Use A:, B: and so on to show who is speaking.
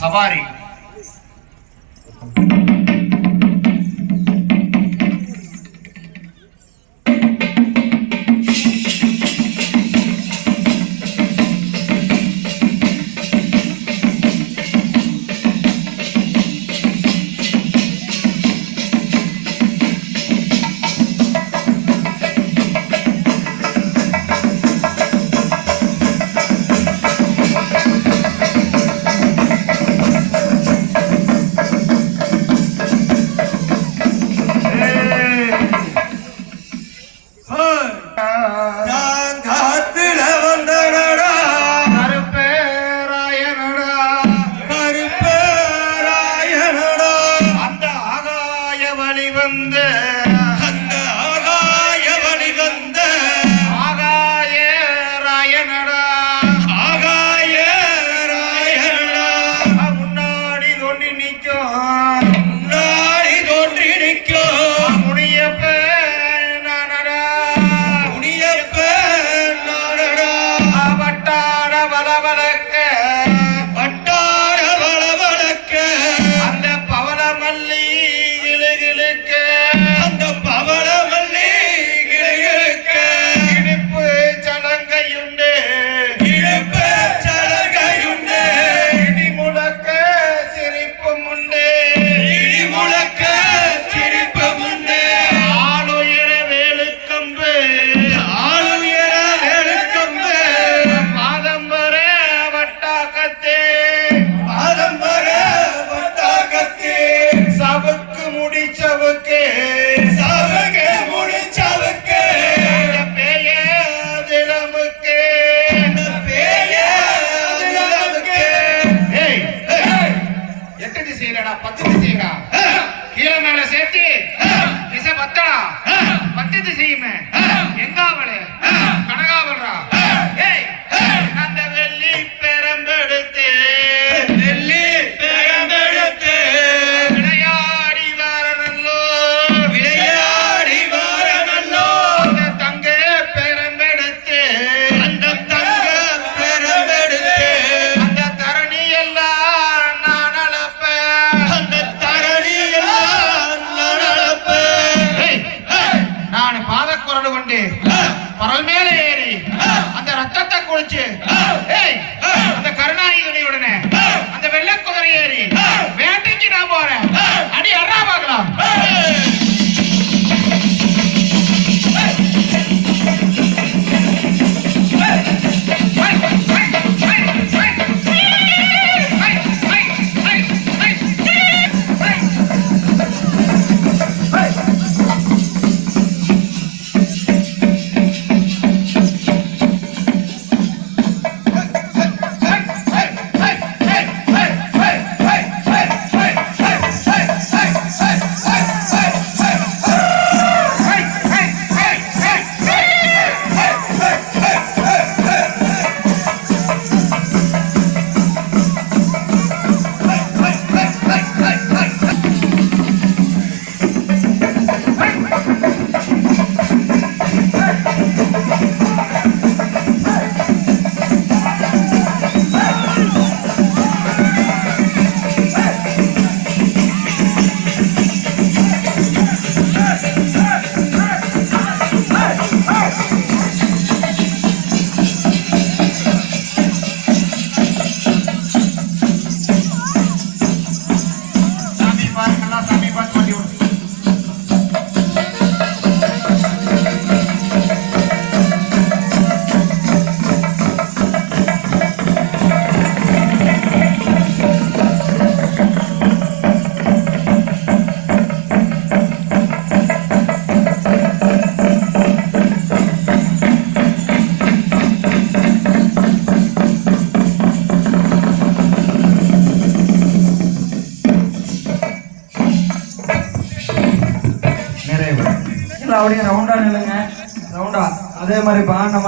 A: సవారీ செய்யுங்க கீழே மேல சேர்த்து திசை பத்தா பத்து திசையுமே కొరడు ఉండి పరల మేల ఏరి అంత రక్తత్త కుడిచి అంత కరుణాయుధని ఉడనే అంత వెள்ள కుదర ఏరి
B: அப்படியே ரவுண்டா நில்லுங்க. ரவுண்டா அதே மாதிரி பா நம்ம